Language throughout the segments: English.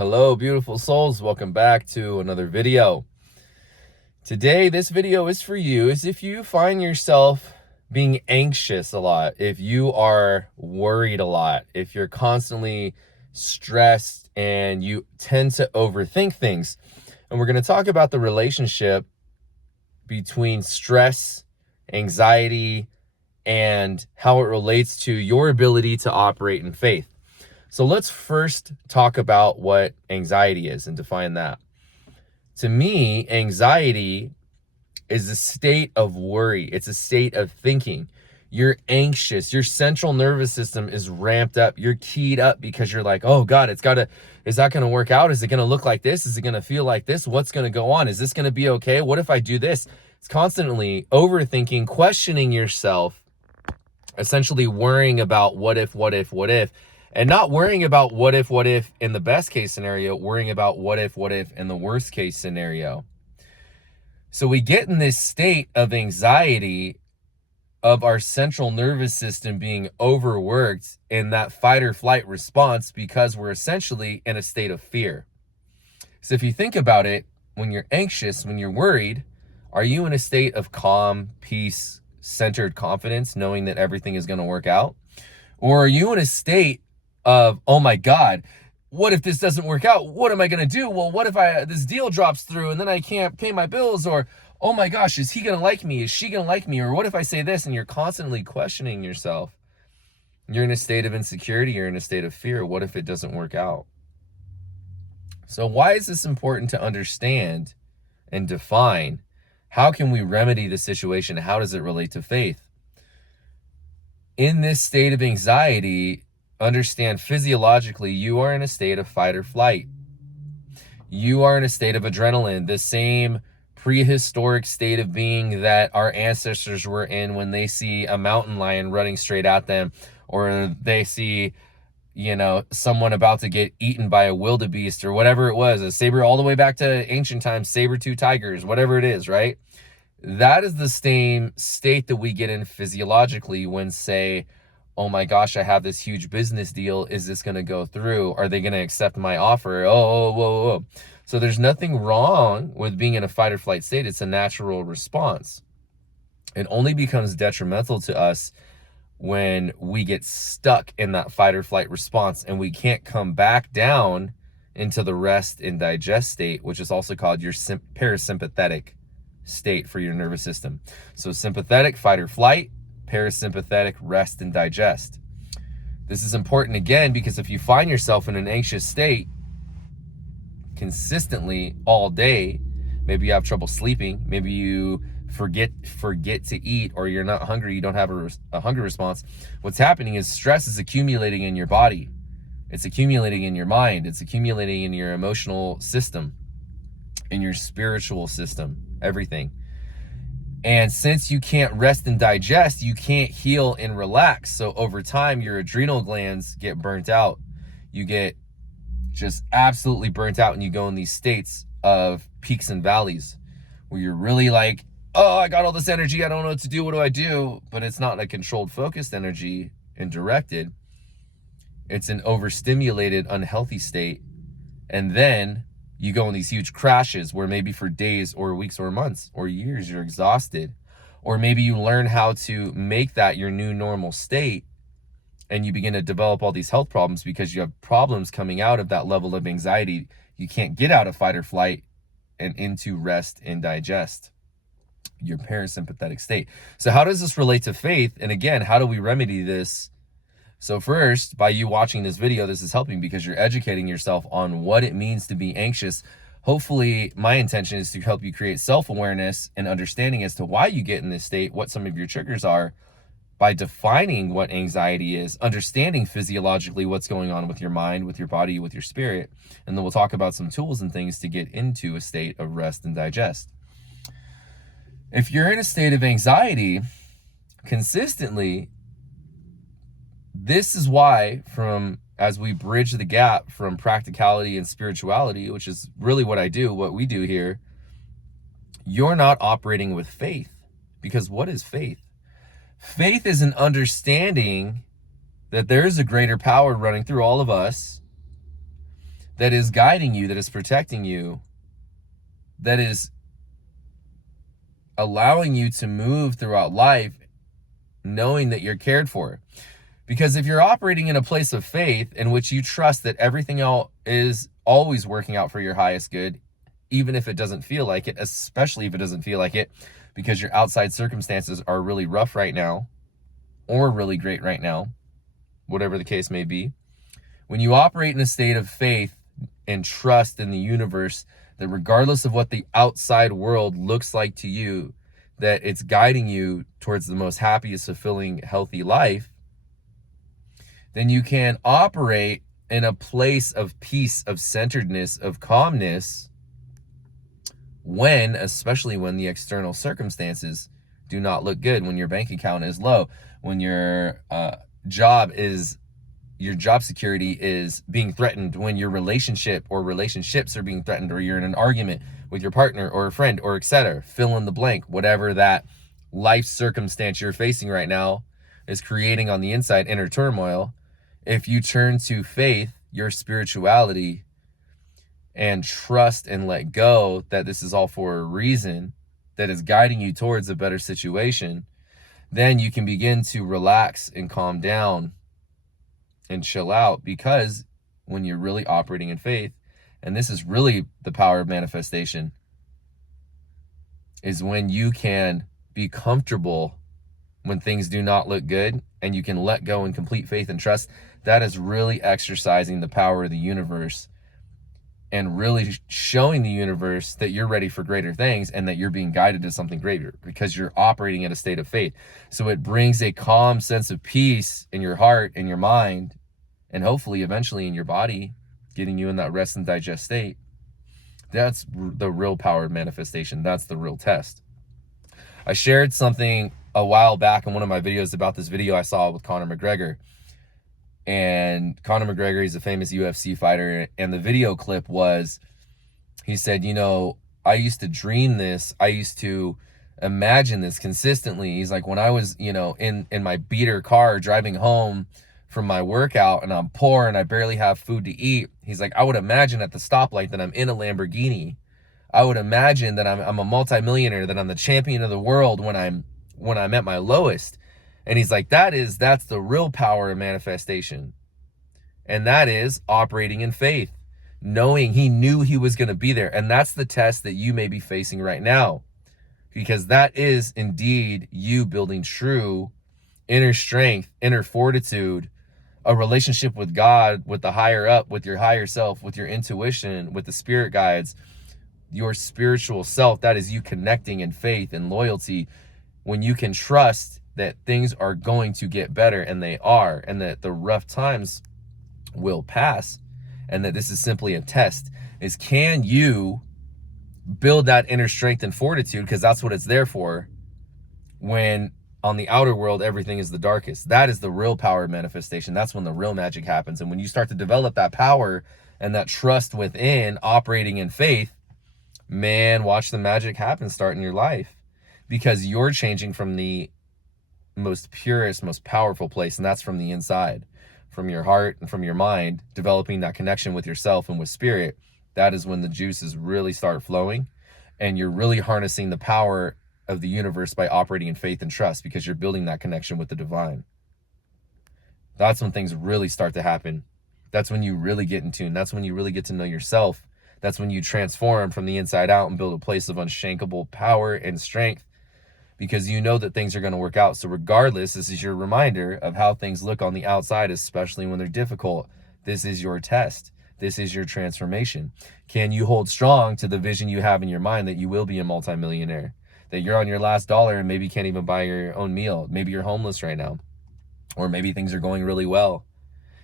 Hello, beautiful souls. Welcome back to another video. Today, this video is for you. Is if you find yourself being anxious a lot, if you are worried a lot, if you're constantly stressed and you tend to overthink things. And we're going to talk about the relationship between stress, anxiety, and how it relates to your ability to operate in faith. So let's first talk about what anxiety is and define that. To me, anxiety is a state of worry. It's a state of thinking. You're anxious. Your central nervous system is ramped up. You're keyed up because you're like, oh God, is that going to work out? Is it going to look like this? Is it going to feel like this? What's going to go on? Is this going to be okay? What if I do this? It's constantly overthinking, questioning yourself, essentially worrying about what if, and not worrying about what if in the best case scenario, worrying about what if in the worst case scenario. So we get in this state of anxiety of our central nervous system being overworked in that fight or flight response because we're essentially in a state of fear. So if you think about it, when you're anxious, when you're worried, are you in a state of calm, peace, centered confidence, knowing that everything is going to work out? Or are you in a state of, oh my God, what if this doesn't work out? What am I going to do? Well, what if this deal drops through and then I can't pay my bills? Or, oh my gosh, is he going to like me? Is she going to like me? Or what if I say this? And you're constantly questioning yourself. You're in a state of insecurity. You're in a state of fear. What if it doesn't work out? So why is this important to understand and define? How can we remedy the situation? How does it relate to faith? In this state of anxiety, understand physiologically, you are in a state of fight or flight. You are in a state of adrenaline, the same prehistoric state of being that our ancestors were in when they see a mountain lion running straight at them, or they see, someone about to get eaten by a wildebeest or whatever it was, a saber, all the way back to ancient times, saber-tooth tigers, whatever it is, right? That is the same state that we get in physiologically when, say, oh my gosh, I have this huge business deal. Is this going to go through? Are they going to accept my offer? Whoa. So there's nothing wrong with being in a fight or flight state. It's a natural response. It only becomes detrimental to us when we get stuck in that fight or flight response and we can't come back down into the rest and digest state, which is also called your parasympathetic state for your nervous system. So sympathetic, fight or flight; parasympathetic, rest and digest. This is important again because if you find yourself in an anxious state consistently all day, maybe you have trouble sleeping, maybe you forget to eat, or you're not hungry, you don't have a hunger response. What's happening is stress is accumulating in your body. It's accumulating in your mind. It's accumulating in your emotional system, in your spiritual system, everything. And since you can't rest and digest, you can't heal and relax. So over time, your adrenal glands get burnt out. You get just absolutely burnt out, and you go in these states of peaks and valleys where you're really like, oh, I got all this energy, I don't know what to do, what do I do? But it's not a controlled, focused energy and directed. It's an overstimulated, unhealthy state. And then you go in these huge crashes where maybe for days or weeks or months or years you're exhausted. Or maybe you learn how to make that your new normal state, and you begin to develop all these health problems because you have problems coming out of that level of anxiety. You can't get out of fight or flight and into rest and digest, your parasympathetic state. So how does this relate to faith? And again, how do we remedy this? So first, by you watching this video, this is helping because you're educating yourself on what it means to be anxious. Hopefully, my intention is to help you create self-awareness and understanding as to why you get in this state, what some of your triggers are, by defining what anxiety is, understanding physiologically what's going on with your mind, with your body, with your spirit. And then we'll talk about some tools and things to get into a state of rest and digest. If you're in a state of anxiety consistently, this is why, as we bridge the gap from practicality and spirituality, which is really what we do here, you're not operating with faith. Because what is faith? Faith is an understanding that there is a greater power running through all of us that is guiding you, that is protecting you, that is allowing you to move throughout life knowing that you're cared for. Because if you're operating in a place of faith in which you trust that everything else is always working out for your highest good, even if it doesn't feel like it, especially if it doesn't feel like it, because your outside circumstances are really rough right now or really great right now, whatever the case may be. When you operate in a state of faith and trust in the universe, that regardless of what the outside world looks like to you, that it's guiding you towards the most happiest, fulfilling, healthy life, then you can operate in a place of peace, of centeredness, of calmness, especially when the external circumstances do not look good, when your bank account is low, when your job security is being threatened, when your relationship or relationships are being threatened, or you're in an argument with your partner or a friend, or etc. Fill in the blank, whatever that life circumstance you're facing right now is creating on the inside, inner turmoil. If you turn to faith, your spirituality, and trust and let go that this is all for a reason, that is guiding you towards a better situation, then you can begin to relax and calm down and chill out. Because when you're really operating in faith, and this is really the power of manifestation, is when you can be comfortable when things do not look good, and you can let go in complete faith and trust. That is really exercising the power of the universe and really showing the universe that you're ready for greater things and that you're being guided to something greater, because you're operating in a state of faith. So it brings a calm sense of peace in your heart, in your mind, and hopefully eventually in your body, getting you in that rest and digest state. That's the real power of manifestation. That's the real test. I shared something a while back in one of my videos about this video I saw with Conor McGregor. And Conor McGregor, he's a famous UFC fighter. And the video clip was, he said, I used to dream this. I used to imagine this consistently. He's like, when I was, in my beater car driving home from my workout and I'm poor and I barely have food to eat, he's like, I would imagine at the stoplight that I'm in a Lamborghini. I would imagine that I'm a multimillionaire, that I'm the champion of the world when I'm at my lowest. And he's like, that's the real power of manifestation. And that is operating in faith, knowing he knew he was going to be there. And that's the test that you may be facing right now, because that is indeed you building true inner strength, inner fortitude, a relationship with God, with the higher up, with your higher self, with your intuition, with the spirit guides, your spiritual self. That is you connecting in faith and loyalty, when you can trust that things are going to get better, and they are, and that the rough times will pass, and that this is simply a test. Is, can you build that inner strength and fortitude, because that's what it's there for, when on the outer world everything is the darkest. That is the real power of manifestation. That's when the real magic happens. And when you start to develop that power and that trust within, operating in faith, man, watch the magic happen start in your life, because you're changing from the most purest, most powerful place, and that's from the inside, from your heart and from your mind, developing that connection with yourself and with spirit. That is when the juices really start flowing, and you're really harnessing the power of the universe by operating in faith and trust, because you're building that connection with the divine. That's when things really start to happen. That's when you really get in tune. That's when you really get to know yourself. That's when you transform from the inside out and build a place of unshakable power and strength, because you know that things are going to work out. So regardless, this is your reminder of how things look on the outside, especially when they're difficult. This is your test. This is your transformation. Can you hold strong to the vision you have in your mind that you will be a multimillionaire, that you're on your last dollar and maybe can't even buy your own meal? Maybe you're homeless right now, or maybe things are going really well.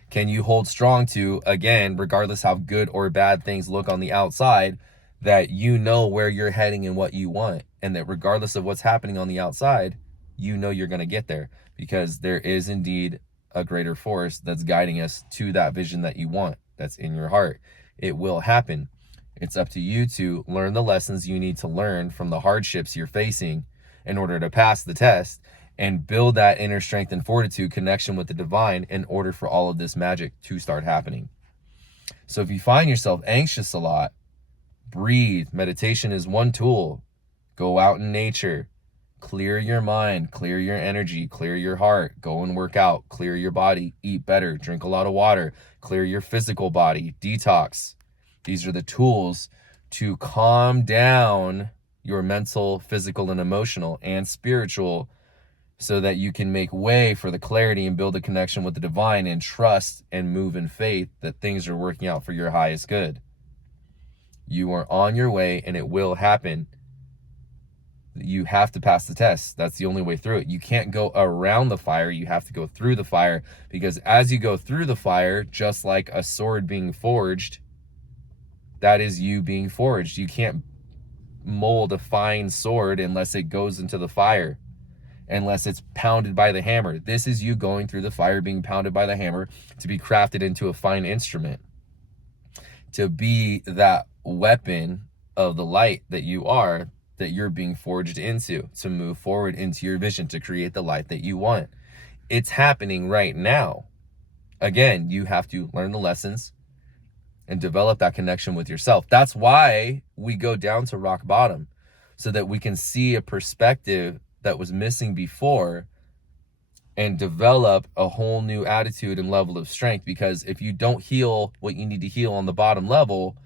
Can you hold strong to, again, regardless how good or bad things look on the outside, that you know where you're heading and what you want, and that regardless of what's happening on the outside, you know you're going to get there, because there is indeed a greater force that's guiding us to that vision that you want, that's in your heart. It will happen. It's up to you to learn the lessons you need to learn from the hardships you're facing in order to pass the test, and build that inner strength and fortitude, connection with the divine, in order for all of this magic to start happening. So if you find yourself anxious a lot, breathe. Meditation is one tool. Go out in nature. Clear your mind, clear your energy, clear your heart. Go and work out, clear your body, eat better, drink a lot of water, clear your physical body, detox. These are the tools to calm down your mental, physical, and emotional and spiritual, so that you can make way for the clarity and build a connection with the divine and trust and move in faith that things are working out for your highest good. You are on your way and it will happen. You have to pass the test. That's the only way through it. You can't go around the fire. You have to go through the fire, because as you go through the fire, just like a sword being forged, that is you being forged. You can't mold a fine sword unless it goes into the fire, unless it's pounded by the hammer. This is you going through the fire, being pounded by the hammer to be crafted into a fine instrument, to be that weapon of the light that you are, that you're being forged into, to move forward into your vision, to create the life that you want. It's happening right now. Again, you have to learn the lessons and develop that connection with yourself. That's why we go down to rock bottom, so that we can see a perspective that was missing before and develop a whole new attitude and level of strength. Because if you don't heal what you need to heal on the bottom level,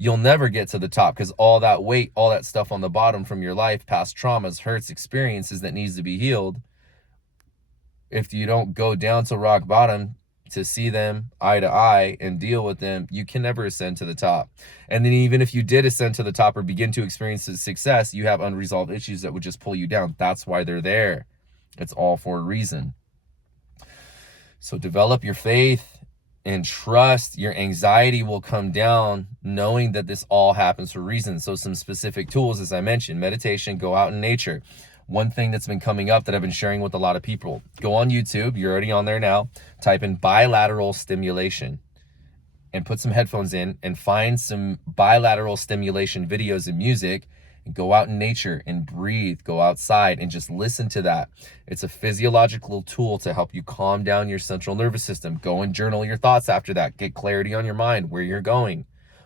you'll never get to the top, because all that weight, all that stuff on the bottom from your life, past traumas, hurts, experiences that needs to be healed, if you don't go down to rock bottom to see them eye to eye and deal with them, you can never ascend to the top. And then even if you did ascend to the top or begin to experience success, you have unresolved issues that would just pull you down. That's why they're there. It's all for a reason. So develop your faith and trust. Your anxiety will come down knowing that this all happens for a reason. So some specific tools, as I mentioned: meditation, go out in nature. One thing that's been coming up that I've been sharing with a lot of people, go on YouTube, you're already on there now, type in bilateral stimulation and put some headphones in and find some bilateral stimulation videos and music, and go out in nature and breathe, go outside and just listen to that. It's a physiological tool to help you calm down your central nervous system. Go and journal your thoughts after that. Get clarity on your mind, where you're going.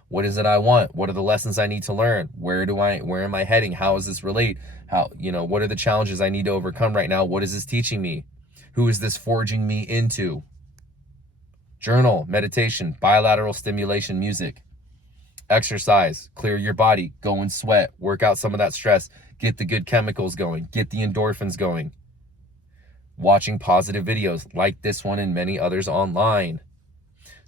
What is it I want? What are the lessons I need to learn? Where am I heading? How does this relate? What are the challenges I need to overcome right now? What is this teaching me? Who is this forging me into? Journal, meditation, bilateral stimulation music. Exercise, clear your body, go and sweat, work out some of that stress, get the good chemicals going, get the endorphins going. Watching positive videos like this one and many others online.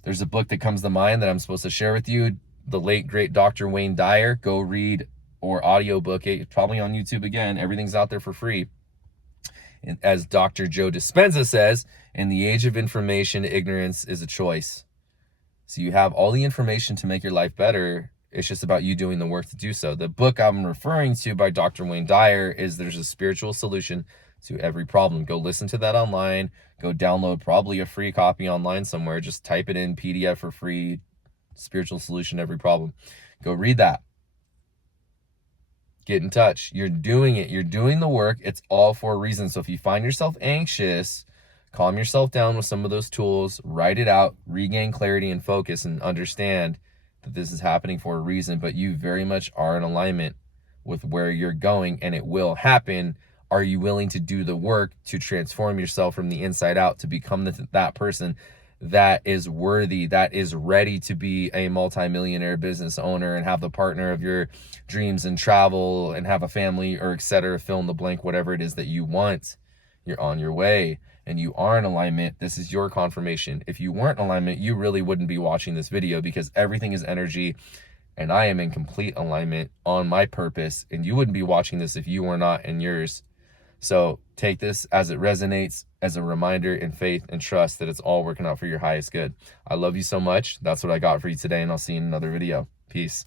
There's a book that comes to mind that I'm supposed to share with you, the late great Dr. Wayne Dyer. Go read, or audiobook it. It's probably on YouTube again. Everything's out there for free. And as Dr. Joe Dispenza says, in the age of information, ignorance is a choice. So you have all the information to make your life better. It's just about you doing the work to do so. The book I'm referring to by Dr. Wayne Dyer is There's a Spiritual Solution to Every Problem. Go listen to that online. Go download probably a free copy online somewhere. Just type it in, PDF for free, Spiritual Solution to Every Problem. Go read that. Get in touch. You're doing it. You're doing the work. It's all for a reason. So if you find yourself anxious, calm yourself down with some of those tools, write it out, regain clarity and focus, and understand that this is happening for a reason, but you very much are in alignment with where you're going, and it will happen. Are you willing to do the work to transform yourself from the inside out to become that person that is worthy, that is ready to be a multimillionaire business owner and have the partner of your dreams and travel and have a family, or etc., fill in the blank, whatever it is that you want? You're on your way and you are in alignment. This is your confirmation. If you weren't in alignment, you really wouldn't be watching this video, because everything is energy and I am in complete alignment on my purpose, and you wouldn't be watching this if you were not in yours. So take this as it resonates, as a reminder in faith and trust that it's all working out for your highest good. I love you so much. That's what I got for you today, and I'll see you in another video. Peace.